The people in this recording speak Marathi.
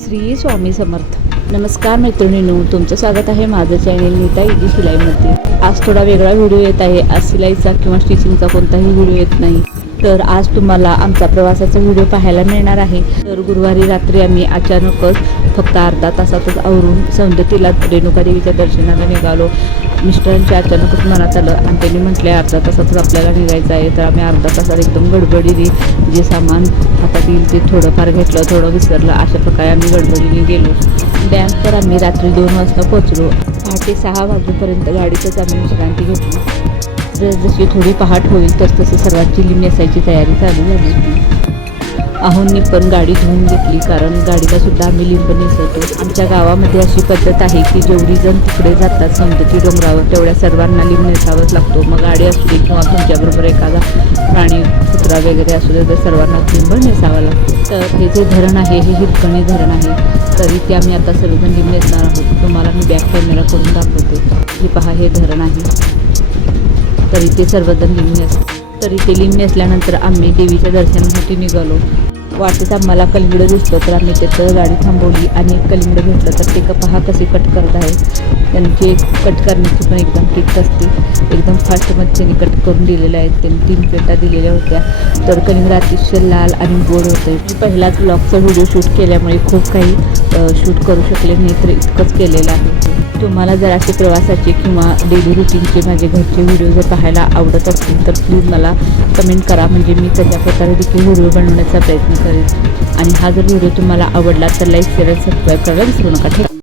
श्री स्वामी समर्थ. नमस्कार मैत्रिणींनो तुमचं स्वागत आहे माझं चॅनेल नीता इजी शिलाईमध्ये. आज थोडा वेगळा व्हिडिओ येत आहे. आज शिलाईचा किंवा स्टिचिंगचा कोणताही व्हिडिओ येत नाही. तर आज तुम्हाला आमचा प्रवासाचा व्हिडिओ पाहायला मिळणार आहे. तर गुरुवारी रात्री आम्ही अचानकच फक्त अर्धा तासातच आवरून सौंदतीला रेणुका देवीच्या दर्शनाला निघालो. मिस्टरांच्या अचानकच मनात आलं आणि त्यांनी म्हटले अर्धा तासातच आपल्याला निघायचं आहे. तर आम्ही अर्धा तासात एकदम गडबडीने जे सामान हातात येईल ते थोडंफार घेतलं थोडं विसरलं. अशा प्रकारे आम्ही गडबडीने गेलो. डॅम तर आम्ही रात्री दोन वाजता पोचलो पहाटे सहा वाजेपर्यंत गाडीतच आम्ही विश्रांती घेतली. जसजशी थोडी पहाट होईल तसतसं सर्वांची लिंब नेसायची तयारी चालू झाली. अहोंनी पण गाडी धुवून घेतली कारण गाडीला सुद्धा आम्ही लिंब नेसवतो. आमच्या गावामध्ये अशी पद्धत आहे की जेवढी जण तिकडे जातात सौंदती डोंगरावर तेवढ्या सर्वांना लिंब नेसावाच लागतो. मग गाडी असू दे किंवा तुमच्याबरोबर एखादा प्राणी कुत्रा वगैरे असू दे तर सर्वांना लिंब नेसावा लागतो. तर हे जे धरण आहे हे हिरकणी धरण आहे. तरी ते आम्ही आता सर्वजण लिंब नेसणार आहोत. तुम्हाला मी बॅक कॅमेरा करून दाखवते. हे पहा हे धरण आहे. तरी ते सर्वजण लिंब नेस तरी ते लिंब नेसल्यानंतर आम्ही देवीच्या दर्शनासाठी निघालो. वाटेत आम्हाला कलिंगड दिसलं तर आम्ही तिथं गाडी थांबवली आणि एक कलिंगड घेतलं तर ते पहा कसे कट करत आहे त्यांची कट करण्याची पण एकदम ट्रिक असते. एकदम फास्टमध्ये त्यांनी कट करून दिलेलं आहे त्यांनी तीन प्लेटा दिलेल्या होत्या. तर कलिंगड अतिशय लाल आणि गोड होतं मी पहिलाच ब्लॉगचा व्हिडिओ शूट केल्यामुळे खूप काही शूट करू शकले नाही तर इतकंच केलेलं आहे. तुम्हाला जर असे प्रवासाचे किंवा डेली रुटीनचे माझे घरचे व्हिडिओ जर पाहायला आवडत असतील तर प्लीज मला कमेंट करा म्हणजे मी तशा प्रकारे देखील व्हिडिओ बनवण्याचा प्रयत्न करेन. आणि हा जर व्हिडिओ तुम्हाला आवडला तर लाईक शेअर सबस्क्राईब करायला विसरू नका. ठीक